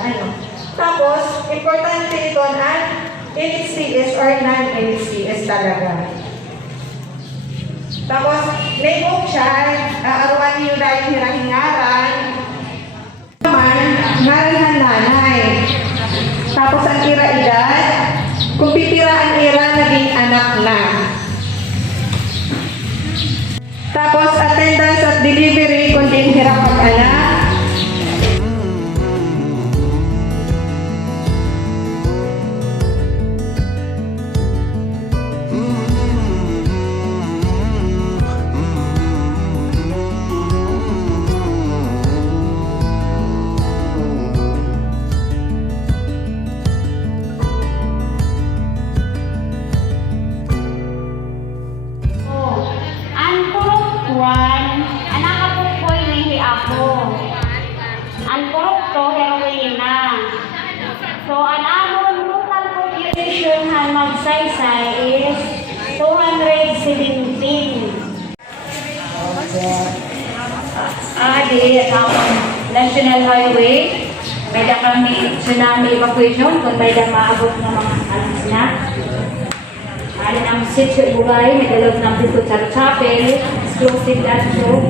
ano. Tapos, importante ito ang NHCS or non-NHCS talaga. Tapos, may book siya, aruan niyo dahil hirahingaran. Naman, ngaran nanay. Tapos, ang ira edad, kung pipira ang ira, naging anak na. Tapos, attendance at delivery, kung din hirap mag-anak. So, ang amon total population ng magsaysay is 217. Di National Highway, may da kami tsunami evacuation kung may da maabot ng mga alas na. Ano ng sitio Bugay, may dalog ng Pinto Chapel, exclusive dance show,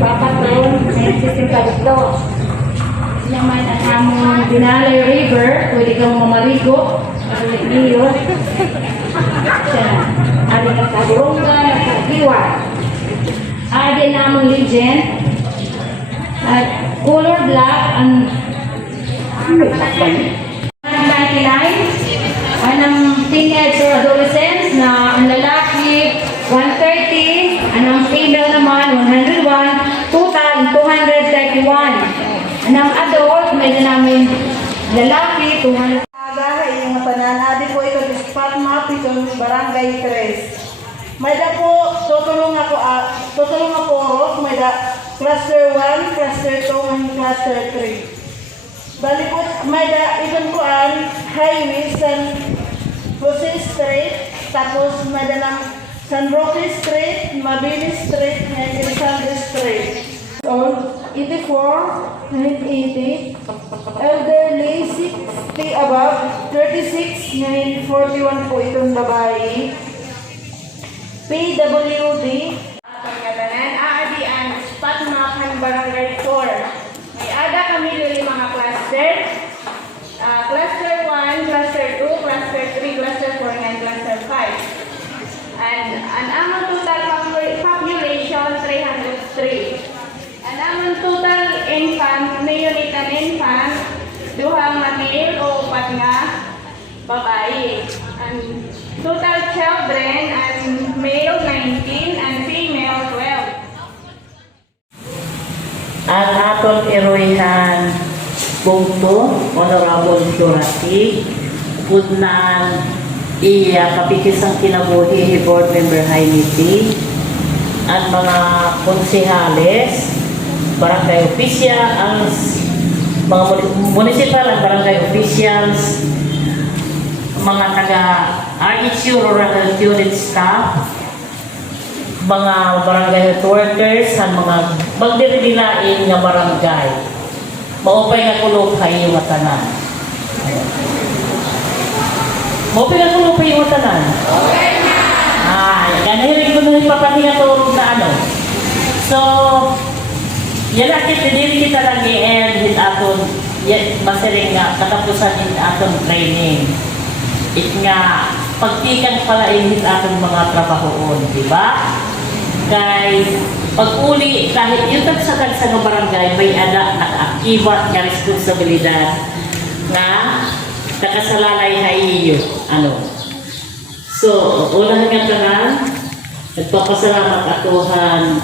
papatron, may system ka dito. Naman ang among Binalay River, pwede kang mamarigo, Rio. Adi ka Kaburunga, Nakahiwa. Adi namong Legend. At color black, ang 99. Anong teenage or adolescents na ang lalaki 130, anong female naman 101, total 231. Anong adult, may na namin lalaki 200. Agahay yung pananabi po ito sa spot map itong barangay 3. May da po, tutulong ako Ross, may da cluster 1, cluster 2, and cluster 3. Bali po, may da ibang kuan, highway, San Jose Street, tapos may da ng San Roque Street, Mabini Street, and Grisante Street. So, 84, 980, elderly 60 above, 36, 941 po itong babae. PWD. Pagkatanan, aadi ang spot map ng barangay 4. May ada kami lili mga cluster. Cluster 1, cluster 2, cluster 3, cluster 4, and cluster 5. And ang among total population, 303. Ang among total infant, neonatal infant, duhang nga male o upat nga babae. And total children, and male 19 and female 12. Ang atong iroyhan Bungto, Honorable Dorothy, Budnan, iya kapikisang kinabuhi Board Member Hainiti, at mga konsehales, barangay officials, mga municipal at barangay officials, mga taga RHU Rural Health Unit staff, mga barangay health workers, at mga magdiridilain nga barangay. Maupay nga kulog kayo yung matanan. Maupay nga kulog kayo yung matanan. Ganahirin ko nung ipapahinga to sa ano. So, yan natin, hindi kita lang i-end hit aton, masiring nga, katapusan hit aton training. It nga, pagtikan pala hit aton mga trabahoon, di ba? Kay, pag-uli, kahit yung tagsagal sa barangay, may anak naka-akibat nga responsibilidad na nakasalalay na iyo. Ano? So, unahan nga tanan, nagpapasalamat atuhan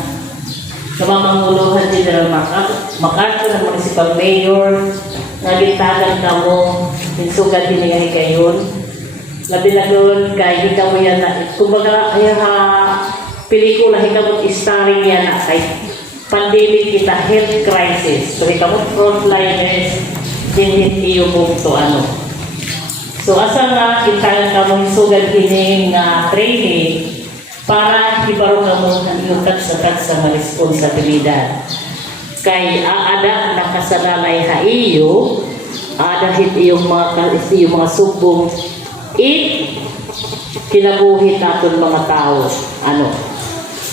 sa mamanguluhan General MacArthur ng Municipal Mayor, nalitagan ka mo, pinsugan dinigay kayon. Labi na doon, kay ikaw yan na, kumbaga, ay pelikula, ikaw starring yan na, kay pandemic kita, health crisis. So, ikaw frontliners, din iyo mo ito, ano. So, asa nga, kintahan ka mo sugan kining training para ibaro ka mo ng iyong sa mga responsibilidad. kay aada nakasalalay ha iyo ada hit iyong mga subong kinabuhi naton mga tao ano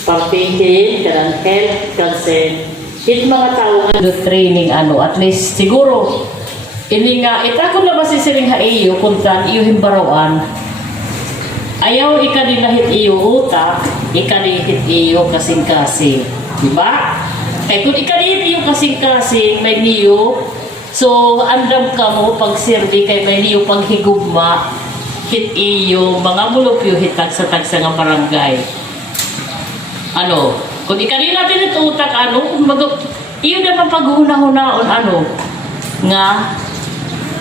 partihin kanang health concern hit mga tao nga training ano at least siguro ini nga ita ko na masisiring ha iyo kuntan iyo himbaroan ayaw ikadinahit iyo utak ikadinahit iyo kasing-kasing diba? Kaya kung ikadinahit iyo kasing-kasing may niyo so andam ka mo pag sirdi kay may niyo paghigugma hit iyo mga mulupyo hitag sa tagsa nga barangay ano kung ikadinahit ito utak ano iyo naman paghuna-hunaon ano nga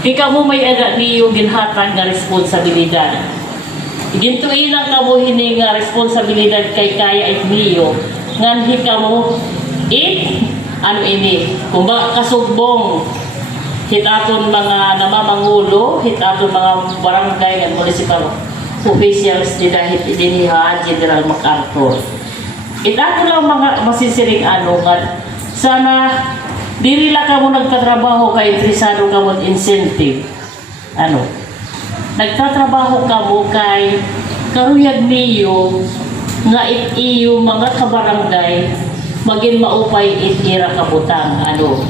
ikaw mo may ada niyo ginhatag nga responsibilidad. Ginto ilang ka mo hini nga responsibilidad kay kaya it niyo. Ngan hika mo ano ini kung ba kasugbong hitaton mga namamangulo, hitaton mga barangay and municipal officials dahil idiniha General MacArthur. Itato lang mga masisiring ano nga sana dili lang ka mo nagtatrabaho kay interesado ka mo incentive. Ano? Nagtatrabaho ka mo kay karuyag niyo nga iyo mga kabarangay maging maupay itira kabutang. Ano?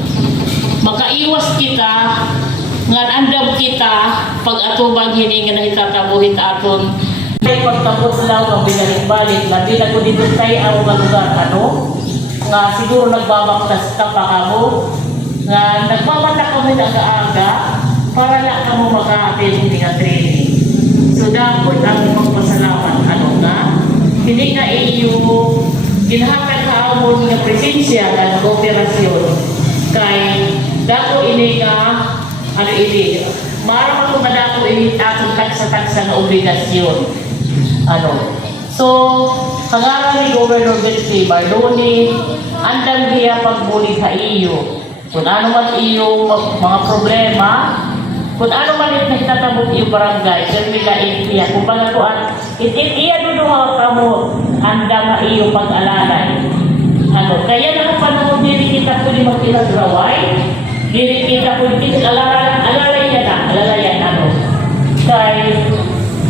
Makaiwas kita nga andam kita pag atubang hininga na itatabuhin aton ay pagtapos lang ang binalik-balik na di na ko dito tayo ang lugar ano nga siguro nagbabaktas ka pa kamo nga nagmamata kami aga-aga para lang kamo maka-attend nga training. So dapat ang magpasalamat ano nga hindi nga iyo ginhatag ka amon nga presensya ng kooperasyon kay dako ini nga ano ini marang ako madako ini atong tagsa-tagsa na obligasyon ano so pangalan ni Governor Betty Bardoni andang hiya pagbulig sa iyo kung ano man iyo mga problema kung ano man ito nagtatabot iyo barangay pero nilain iya kung pangatuan iya duduha ka mo andang nga iyo pag-alalay ano kaya na kung panahon dili kita pwede magpilagraway dili kita pwede alalayan ano kay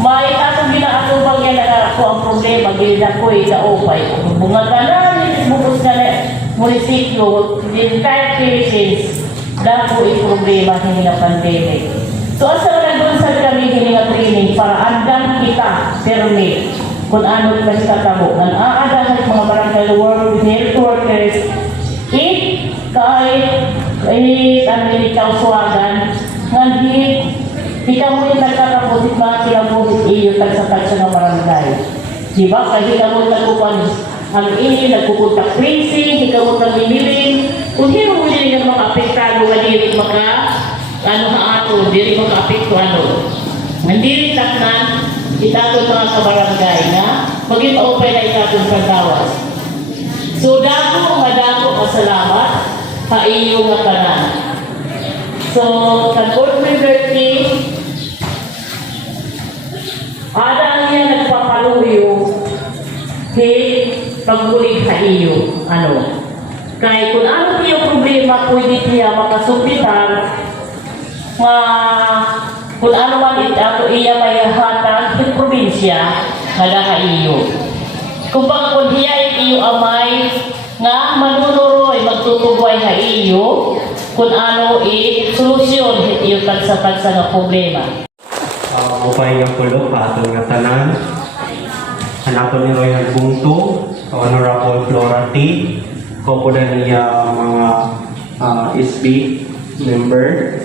may atong ginaatong bagyan na ako ang problema dili na ko daopay mga tanan bukos na munisipyo the entire citizens dako yung problema hindi nga pandemic so asa na doon sa kami hindi nga training para andang kita permit kung ano na sa tabo ng aadahan mga barangay health workers kahit ang ikaw suwagan ngandit ikaw mo yung nagkakapusit mga kinabuhit iyo tagsa-tagsa ng barangay. Diba? Kasi ikaw mo nagkukuhan ang ini, nagkukuntak tracing, ikaw mo nagmimiling. Kung hindi mo hindi nga makapektado, hindi maka, ano ha ato, hindi makaapekto ano. Hindi taknan, itatong mga kabarangay na, maging pa-open na itatong pagdawas. So, madako, masalamat, sa iyo nga tanan. So, sa board member team, ada niya nagpapaluyo pagbulig sa iyo. Ano? Kaya kung ano niya problema, pwede niya makasupitan kung ano man ito iya may hatag sa probinsya nga ka iyo. Kung baka kung hiya iyo amay nga manunuroy magtutubuay sa iyo kung ano solusyon iyo tagsa-tagsa nga problema. Upay nga pulo pa atong nga tanan. Anak ni Roy Albungto, Honorable Flora T, kopoda niya mga SB member,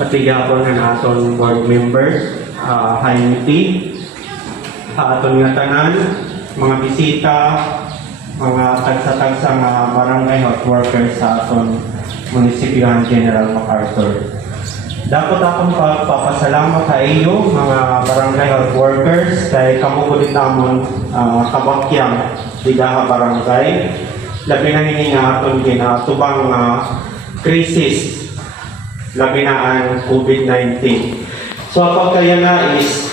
patigapon nga aton board member, Jaime T, aton nga tanan, mga bisita, mga tagsa-tagsa nga barangay health workers sa aton munisipyo General MacArthur. Dapat akong papasalamat sa iyo, mga barangay health workers, kay kamukulit namon kabakyang Ligaha Barangay. Labi na nga aton ginatubang krisis, labi na ang COVID-19. So ako kaya na is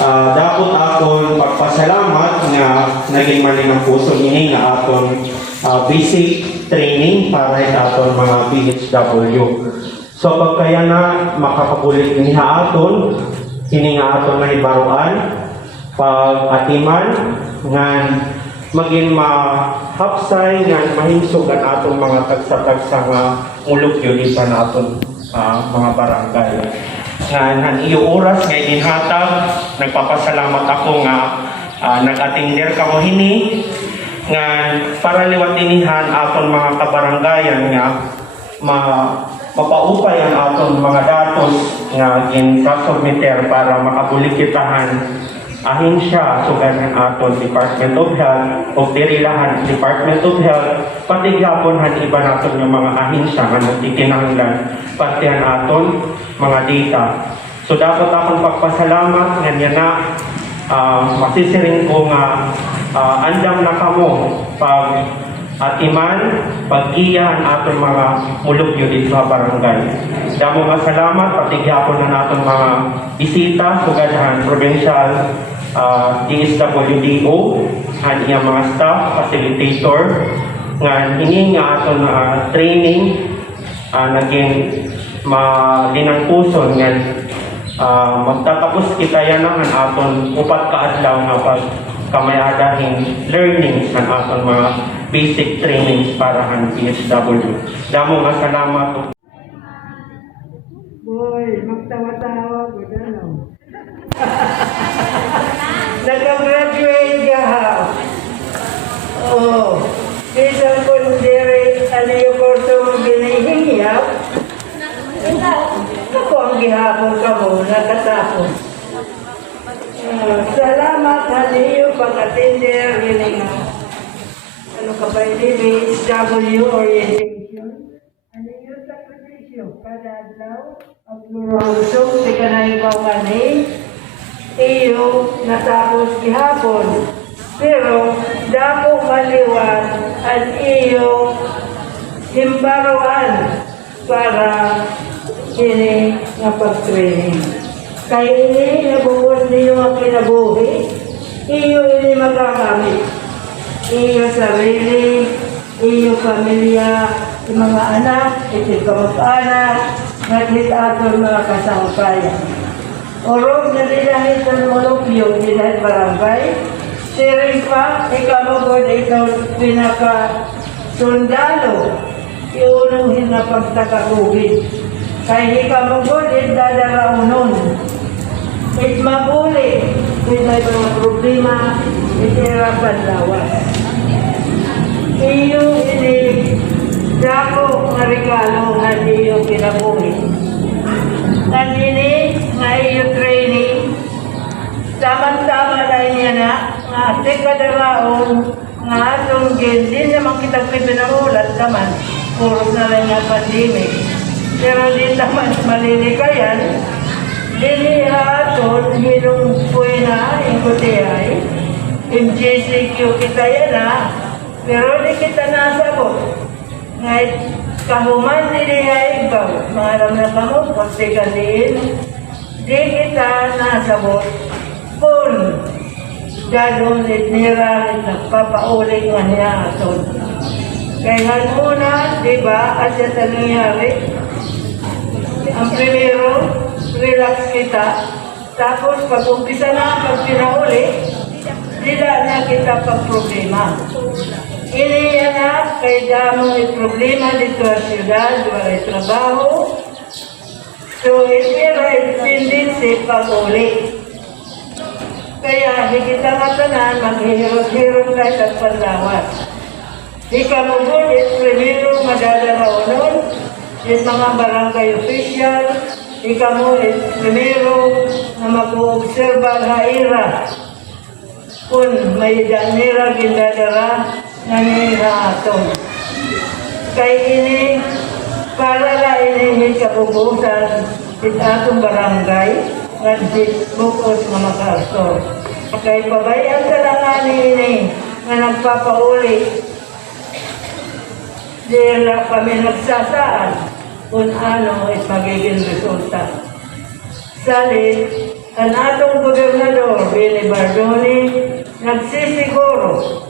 dapat akon pagpasalamat nga naging maling ang puso ini nga aton basic training para sa aton mga BHW. So pagkaya na makakabulit niya aton, kini nga aton nahibaruan, pag-atiman, nga maging mahapsay, nga mahinsog ang atong mga tagsa-tagsa nga mulog yun isa na aton mga barangay. Nga iyo oras nga ginhatag, nagpapasalamat ako nga nag-attender ka mo hini, nga para liwatinihan aton mga kabarangayan nga mapaupay ang aton mga datos nga gin-submitter para makabulikitahan ahensya sugad ng aton Department of Health o dirilahan Department of Health pati gyapon han iba naton yung mga ahensya nga nagtikinahanglan pati ang aton mga data. So dapat akong pagpasalamat nga niya na masisiring ko nga andam na kamo pag atiman, pag-iyahan aton mga mulog yun dito sa barangay. Damo nga salamat, patigyapon na naton mga bisita, sugadahan, provincial, DSWDO, ang iyang mga staff, facilitator, nga ini nga aton training, naging malinang puso nga magtatapos kita yan ang aton upat kaadlaw nga pag kamayadahin learnings ang aton mga basic trainings para ang PHW. Damo nga salamat. Boy, magtawa-tawa ko dyan, oh. Nag-graduate ka, ha? Oo. Isang kundiri, ano yung kurso mo ginihingiyap? Ako ang gihapon ka mo, nakatapos. Salamat, haliyo, pag-attender, rin ano ka ba yung HW orientation? Ano yung sakripisyo? Kada adlaw, ang pluralisong, di ka na ibaw kani, iyo natapos gihapon. Pero, dako maliwan at iyo himbaruan para ini nga pag-training. Kaya ini, nabubuan niyo ang kinabuhi, iyo ini magagamit. Iyo sarili, iyo pamilya, yung mga anak, ito kamag-anak, naglit ato mga kasangkayan. Orog na dinahit ng mulupyo, dinahit barangay, siring pa, ikaw magod, ikaw pinaka-sundalo, iunuhin na pagtakahugid. Kaya ikaw magod, dadalaunon. It mabuli, it may mga problema, itirapan lawas. Iyo ini dako nga regalo nga iyo kinabuhi. Nandini nga iyo training, tama-tama na niya na, nga ate kadaraon, nga atong din naman kita pinamulat naman, puros na lang nga pandemic. Pero din naman malilikayan, dili aton hinong puwi na, ikuti ay, MJCQ kita yan na, pero di kita nasabot. Ngayon, kahuman dili ay ibaw, maram na kamo, pagsikan din, di kita nasabot. Kung gagawin nira, nagpapauling nga niya aton. Kaya muna, di ba, at sa nangyari, ang primero, relax kita, tapos pag-umpisa na, pag pinauli, dila na kita pag-problema. Ini na, kay damo may problema dito sa siyudad, wala trabaho. So, ipira tendency pag-uli. Kaya, di kita matanan, maghihirot-hirot tayo sa panlawas. Di ka mo bulit, primero madadaraonon, yung mga barangay official, di ka mo primero na mag-uobserba na ira. Kung may danira gindadara, nanira ato. Kay ini, para na inihin kabubusan sa atong barangay, at bukos mga karsor. Kay pabayaan ka lang nga ini, na nagpapauli, dahil kami nagsasaan kung ano ay magiging resulta. Salit, ang atong gobernador, Benny Bardoni, nagsisiguro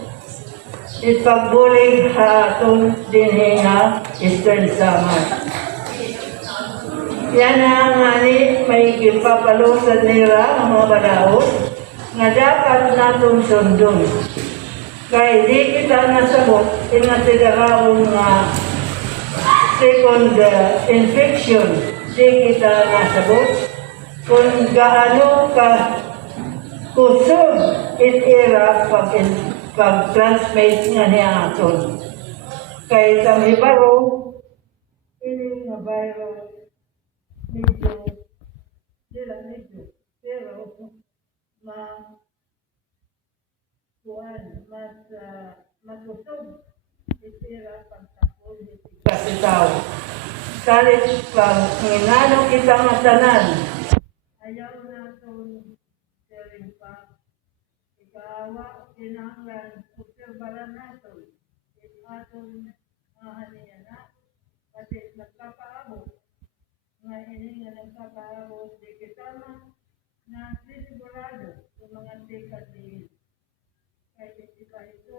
ipagbulig haton din nga Eastern Samar. Yan ang ani may kipapalusan nila ang mga balaod nga dapat natong sundon. Kaya di kita nasabot, inasigaraon nga second infection, di kita nasabot kung gaano ka kusog itira pag-transmit nga niya aton. Kaya sa ibaro, ini nga virus medyo, pero matusog itira pagtapon kasi tao. Salit pang nginano kita matanan, ayaw na itong sharing pa. Ikawa, kinahanglan, obserbaran natin. Atong mahaniya na, kasi nagkapaabot. Nga ini nga nagkapaabot, di kitama na sisigurado sa mga tikat din. Kaya hindi pa ito,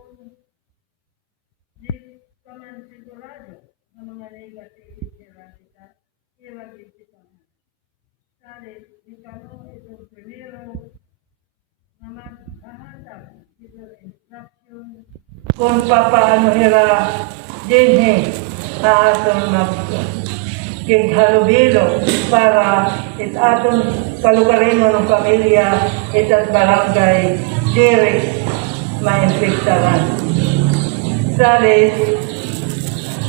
di ka man sigurado ng mga negative kita, iragin kita na. Salit, di ka mo itong primero, na maghahatag itong instruction kung paano hira din na atong magkighalubilo para atong kalugarin mo ng pamilya itat barangay diri ma-infektaran. Salit,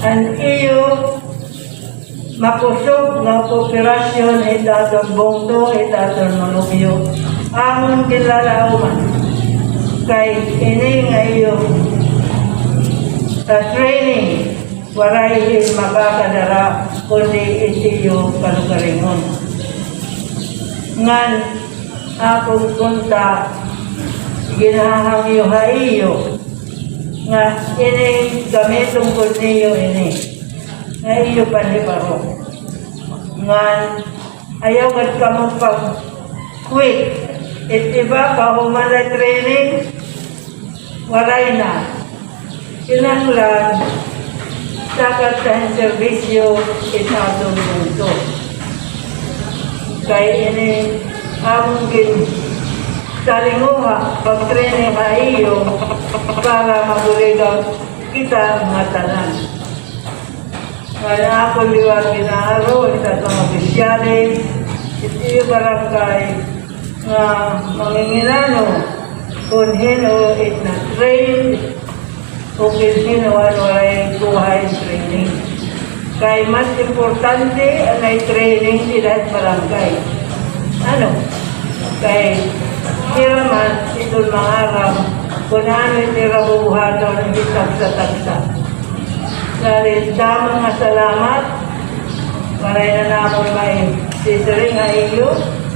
ang iyo makusog ng kooperasyon itatong bongdo, itatong manubyo. Amon kilalauman kay ini nga iyo training waray makakadara kundi itiyo kalugaringon. Ngan akong punta ginahangyo haiyo nga ini gamitong ko niyo ini nga iyo panibaro ngan ayaw gat kamong pag-quit iba pa humanay training waray na kinanglan sakat sa serbisyo itatong mundo kaya ini among salinguha pag-training na iyo para maguligaw kita mga tanan. Kaya ako liwag ginaaro, ito mga opisyalis, ito barangay na manginginano kung hino it na train o kung hino ay buhay training. Kaya mas importante ang ay training sila barangay. Ano? Kaya kiraman itong mga aram kung ano itira bubuhato ng hitag sa tagsa. Dahil damang nga salamat, maray na namon may sisering nga iyo,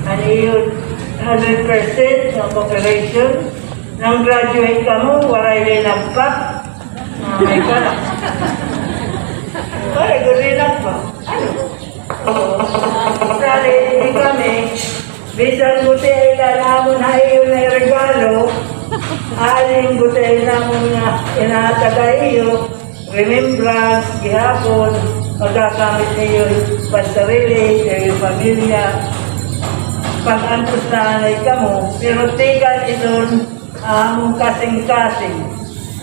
ang iyo 100% ng cooperation. Nang graduate ka mo, waray linagpak, may ka. Waray ko linagpak. Ano? Dahil hindi kami, bisan buti ay namon na iyo na regalo, aling buti namon nga inataga iyo, remembrance, gihapon, magagamit niyo pansarili, yung pamilya, pag-antos na anay ka mo, pero tigan iton among kasing-kasing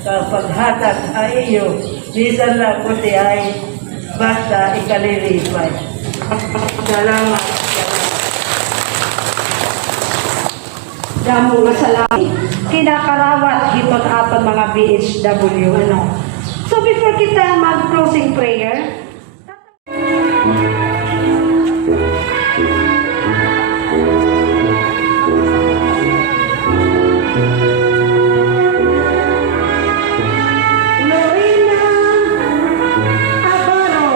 sa paghatag ay iyo, bisan lang buti ay basta ikalilipay. Salamat. Damo nga salamat. Kinakarawat hitot aton mga BHW. Ano? So before kita mag-closing prayer, Lorena Abaro,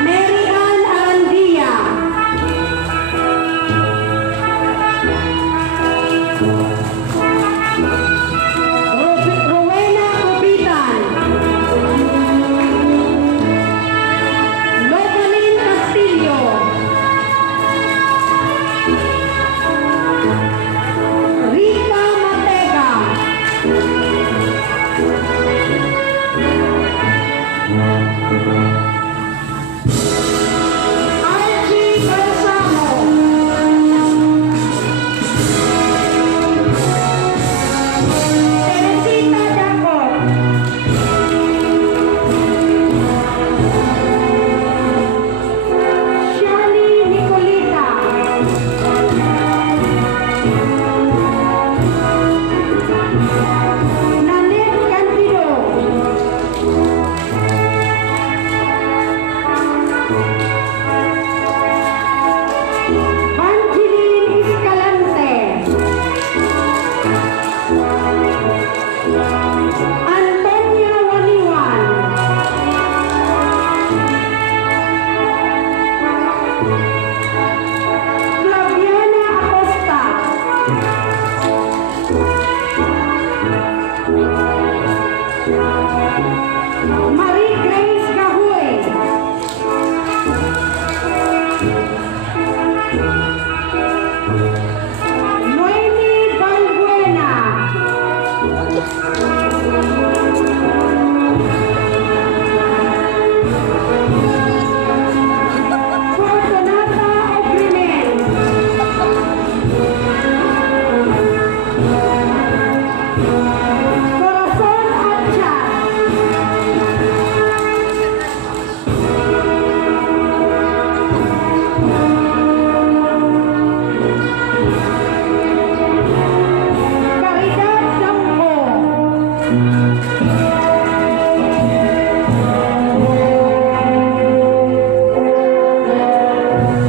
Mary Ann Andia, Antonia Waniwan. Flaviana Acosta. Marie Grace Gahoy. Noemi Balbuena. Fortunata Ogrimen. Corazon Atcha. Caridad Dampo.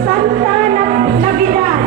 Santa Navidad.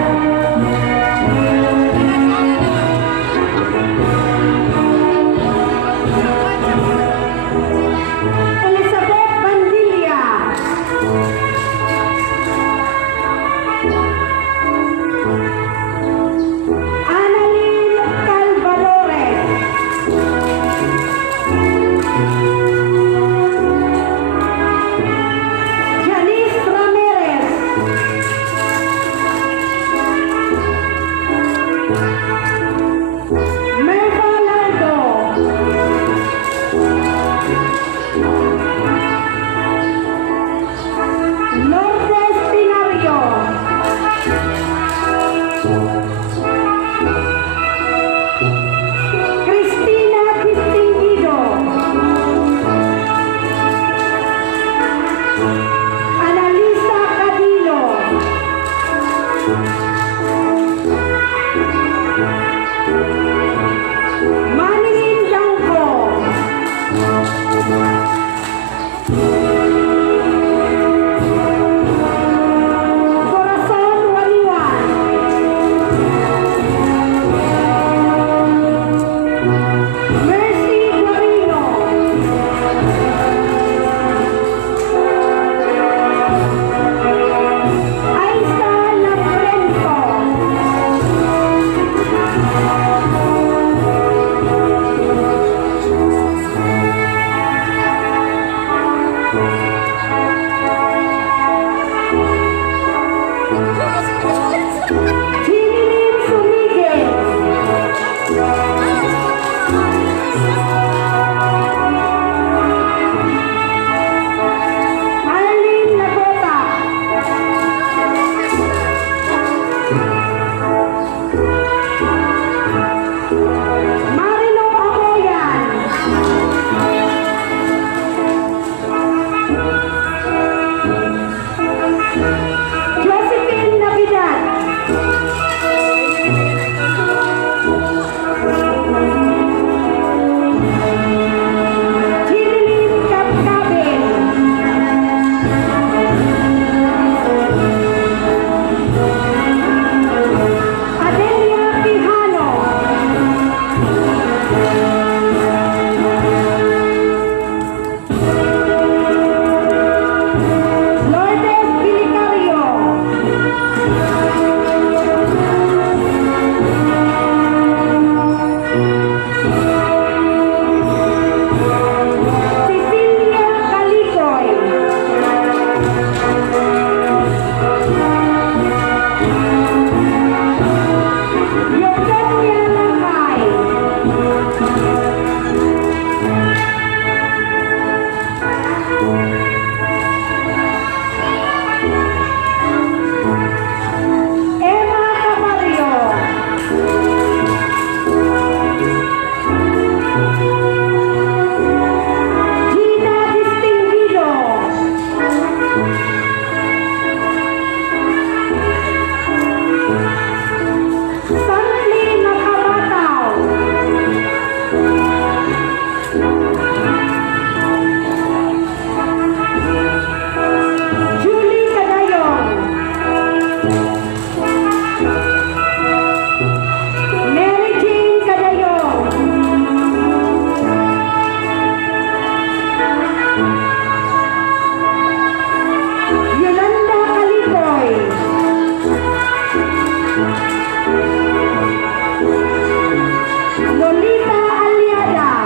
Lolita Aliada.